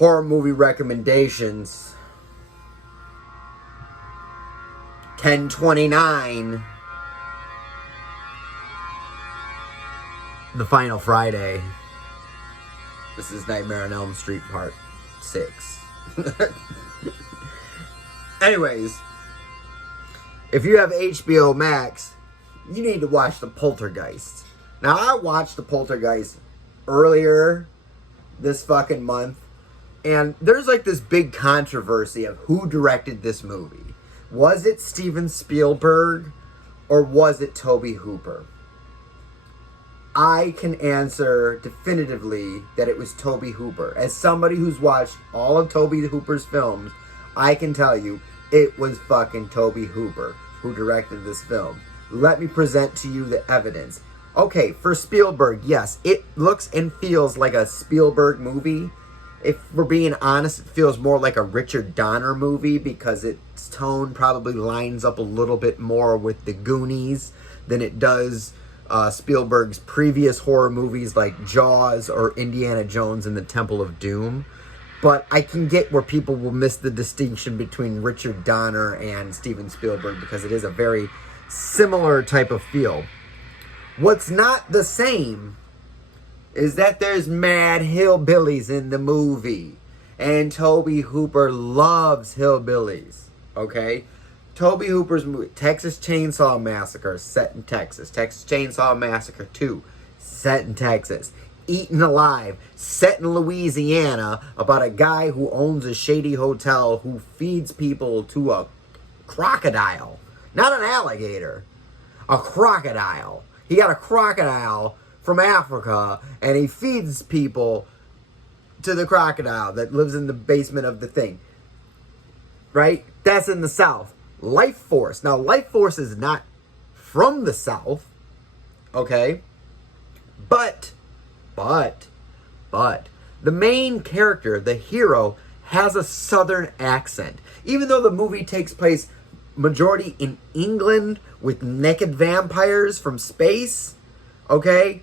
horror movie recommendations. 10/29. The Final Friday. This is Nightmare on Elm Street Part 6. Anyways, if you have HBO Max, you need to watch The Poltergeist. Now, I watched The Poltergeist earlier this fucking month, and there's like this big controversy of who directed this movie. Was it Steven Spielberg or was it Toby Hooper? I can answer definitively that it was Toby Hooper. As somebody who's watched all of Toby Hooper's films, I can tell you it was fucking Toby Hooper who directed this film. Let me present to you the evidence. Okay, for Spielberg, yes, it looks and feels like a Spielberg movie. If we're being honest, it feels more like a Richard Donner movie because its tone probably lines up a little bit more with the Goonies than it does Spielberg's previous horror movies like Jaws or Indiana Jones and the Temple of Doom. But I can get where people will miss the distinction between Richard Donner and Steven Spielberg because it is a very similar type of feel. What's not the same is that there's mad hillbillies in the movie. And Toby Hooper loves hillbillies. Okay? Toby Hooper's movie, Texas Chainsaw Massacre, set in Texas. Texas Chainsaw Massacre 2, set in Texas. Eaten Alive, set in Louisiana, about a guy who owns a shady hotel who feeds people to a crocodile. Not an alligator. A crocodile. He got a crocodile from Africa, and he feeds people to the crocodile that lives in the basement of the thing. Right? That's in the South. Life Force. Now, Life Force is not from the South. Okay? But, the main character, the hero, has a Southern accent. Even though the movie takes place majority in England with naked vampires from space, okay?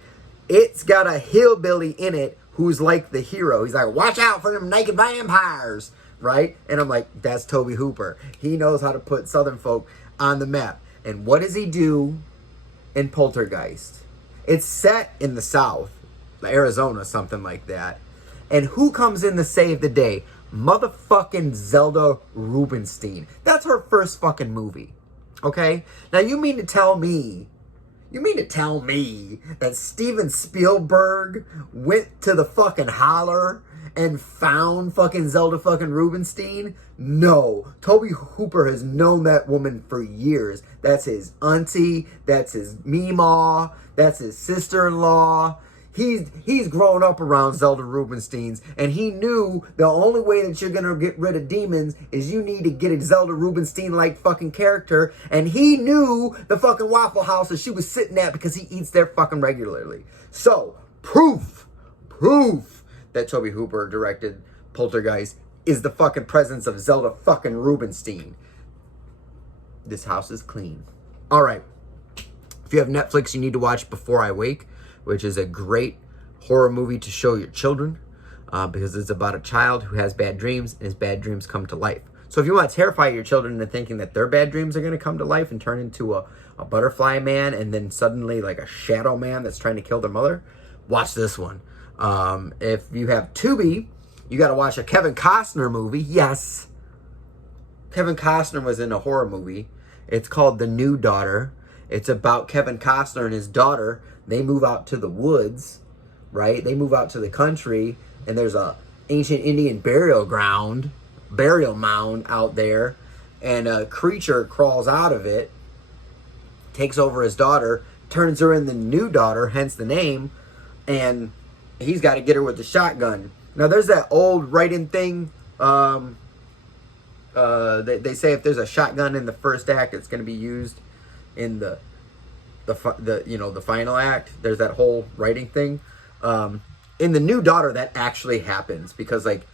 It's got a hillbilly in it who's like the hero. He's like, watch out for them naked vampires, right? And I'm like, that's Toby Hooper. He knows how to put Southern folk on the map. And what does he do in Poltergeist? It's set in the South, Arizona, something like that. And who comes in to save the day? Motherfucking Zelda Rubinstein. That's her first fucking movie. Okay? Now you mean to tell me that Steven Spielberg went to the fucking holler and found fucking Zelda fucking Rubinstein? No. Toby Hooper has known that woman for years. That's his auntie. That's his meemaw. That's his sister-in-law. He's grown up around Zelda Rubinsteins, and he knew the only way that you're gonna get rid of demons is you need to get a Zelda Rubinstein-like fucking character, and he knew the fucking Waffle House that she was sitting at because he eats there fucking regularly. So, proof that Toby Hooper directed Poltergeist is the fucking presence of Zelda fucking Rubinstein. This house is clean. All right. If you have Netflix, you need to watch Before I Wake, which is a great horror movie to show your children because it's about a child who has bad dreams and his bad dreams come to life. So if you want to terrify your children into thinking that their bad dreams are going to come to life and turn into a butterfly man and then suddenly like a shadow man that's trying to kill their mother, watch this one. If you have Toby, you got to watch a Kevin Costner movie. Yes. Kevin Costner was in a horror movie. It's called The New Daughter. It's about Kevin Costner and his daughter. They move out to the woods, right? They move out to the country, and there's a ancient Indian burial mound out there, and a creature crawls out of it, takes over his daughter, turns her in the new daughter, hence the name, and he's got to get her with the shotgun. Now, there's that old writing thing. They say if there's a shotgun in the first act, it's going to be used in the final act. There's that whole writing thing. In The New Daughter, that actually happens because like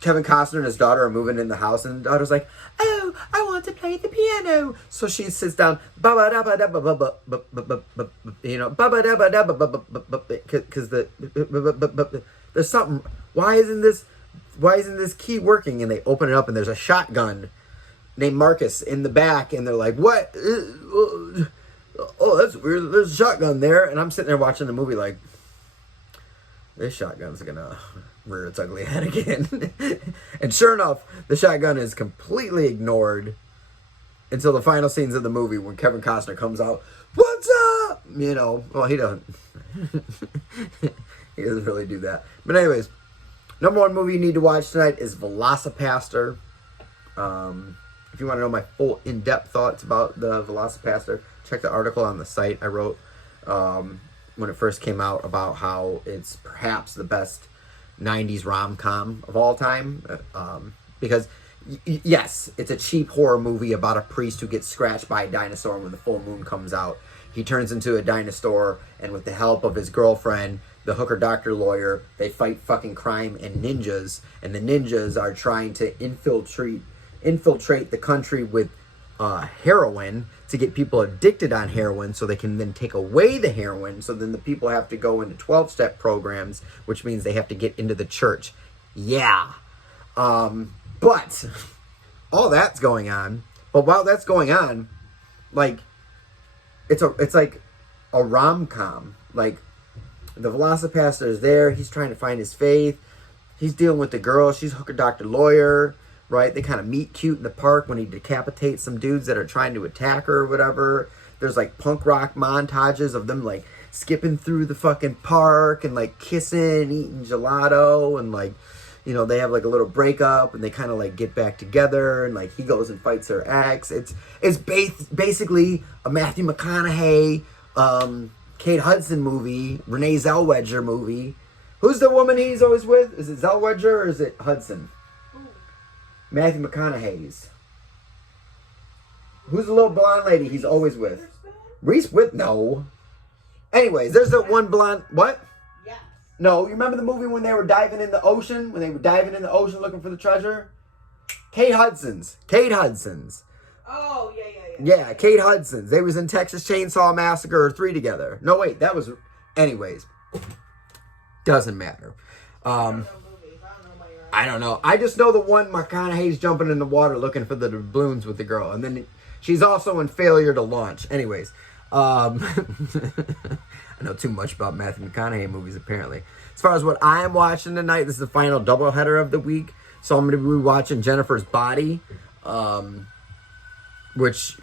Kevin Costner and his daughter are moving in the house, and the daughter's like, "Oh, I want to play the piano." So she sits down, because there's something. Why isn't this why isn't this key working? And they open it up and there's a shotgun named Marcus in the back, and they're like, what? Oh, that's weird. There's a shotgun there. And I'm sitting there watching the movie like, this shotgun's gonna rear its ugly head again. And sure enough, the shotgun is completely ignored until the final scenes of the movie when Kevin Costner comes out, what's up? You know, well, he doesn't. He doesn't really do that. But anyways, number one movie you need to watch tonight is Velocipaster. If you want to know my full in-depth thoughts about the Velocipaster, check the article on the site I wrote when it first came out about how it's perhaps the best 90s rom-com of all time. Because, yes, it's a cheap horror movie about a priest who gets scratched by a dinosaur when the full moon comes out. He turns into a dinosaur, and with the help of his girlfriend, the hooker doctor lawyer, they fight fucking crime and ninjas. And the ninjas are trying to infiltrate the country with heroin to get people addicted on heroin so they can then take away the heroin. So then the people have to go into 12-step programs, which means they have to get into the church. Yeah. But all that's going on. But while that's going on, like, it's like a rom-com. Like, the Velocipaster is there. He's trying to find his faith. He's dealing with the girl. She's hooker doctor lawyer, right? They kind of meet cute in the park when he decapitates some dudes that are trying to attack her or whatever. There's like punk rock montages of them like skipping through the fucking park and like kissing, eating gelato, and like, you know, they have like a little breakup and they kind of like get back together, and like he goes and fights her ex. It's basically a Matthew McConaughey, Kate Hudson movie, Renee Zellweger movie. Who's the woman he's always with? Is it Zellweger or is it Hudson? Matthew McConaughey's. Who's the little blonde lady he's always with? Reese with? No. Anyways, there's that one blonde. What? Yes. No, you remember the movie when they were diving in the ocean? When they were diving in the ocean looking for the treasure? Kate Hudson's. Oh, yeah. Yeah, Kate Hudson's. They was in Texas Chainsaw Massacre 3 together. No, wait, that was... Anyways. Doesn't matter. I don't know. I just know the one McConaughey's jumping in the water looking for the doubloons with the girl. And then she's also in Failure to Launch. Anyways. I know too much about Matthew McConaughey movies, apparently. As far as what I'm watching tonight, this is the final doubleheader of the week. So I'm going to be watching Jennifer's Body. Which,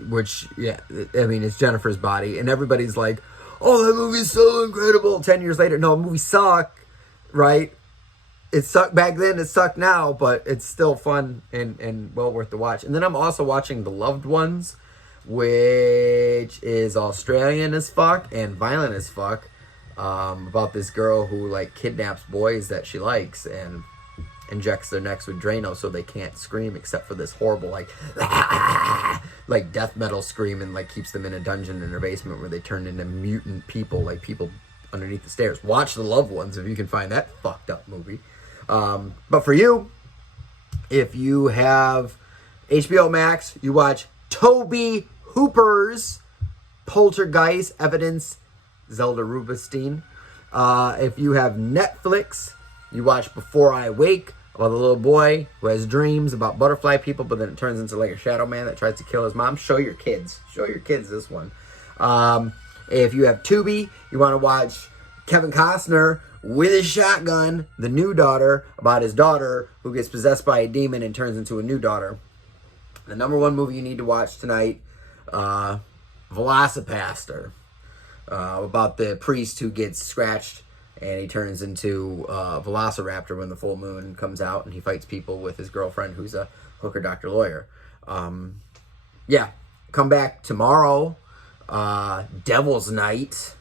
yeah, I mean, it's Jennifer's Body. And everybody's like, oh, that movie's so incredible. 10 years later, no, the movie sucked, right? It sucked back then, it sucked now, but it's still fun and well worth the watch. And then I'm also watching The Loved Ones, which is Australian as fuck and violent as fuck, about this girl who, like, kidnaps boys that she likes and injects their necks with Drano so they can't scream except for this horrible, like, like death metal scream, and, like, keeps them in a dungeon in her basement where they turn into mutant people, like people underneath the stairs. Watch The Loved Ones if you can find that fucked up movie. But for you, if you have HBO Max, you watch Toby Hooper's Poltergeist Evidence, Zelda Rubinstein. If you have Netflix, you watch Before I Wake, about the little boy who has dreams about butterfly people, but then it turns into like a shadow man that tries to kill his mom. Show your kids this one. If you have Toby, you want to watch Kevin Costner with his shotgun, The New Daughter, about his daughter who gets possessed by a demon and turns into a new daughter. The number one movie you need to watch tonight, Velocipaster, about the priest who gets scratched and he turns into a velociraptor when the full moon comes out, and he fights people with his girlfriend who's a hooker doctor lawyer. Yeah, come back tomorrow. Devil's Night.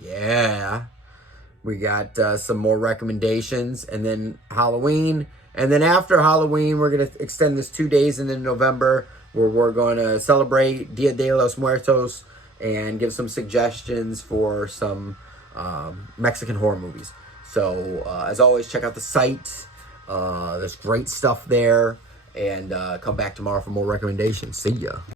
Yeah. We got some more recommendations, and then Halloween. And then after Halloween, we're going to extend this 2 days into November, where we're going to celebrate Dia de los Muertos and give some suggestions for some Mexican horror movies. So, as always, check out the site. There's great stuff there. And come back tomorrow for more recommendations. See ya.